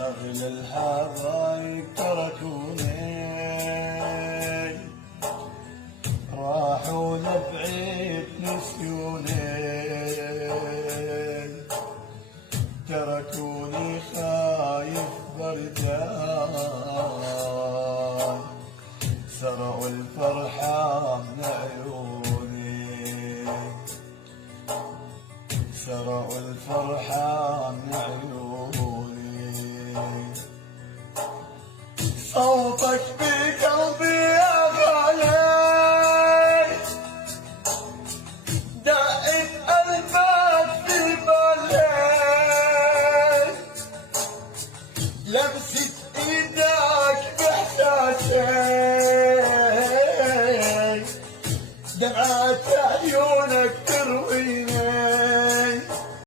أغلى الحبايب تركوني، راحوا لبعيد نسيوني، تركوني خايف بردان، سرقوا الفرحة من عيوني، سرقوا الفرحة من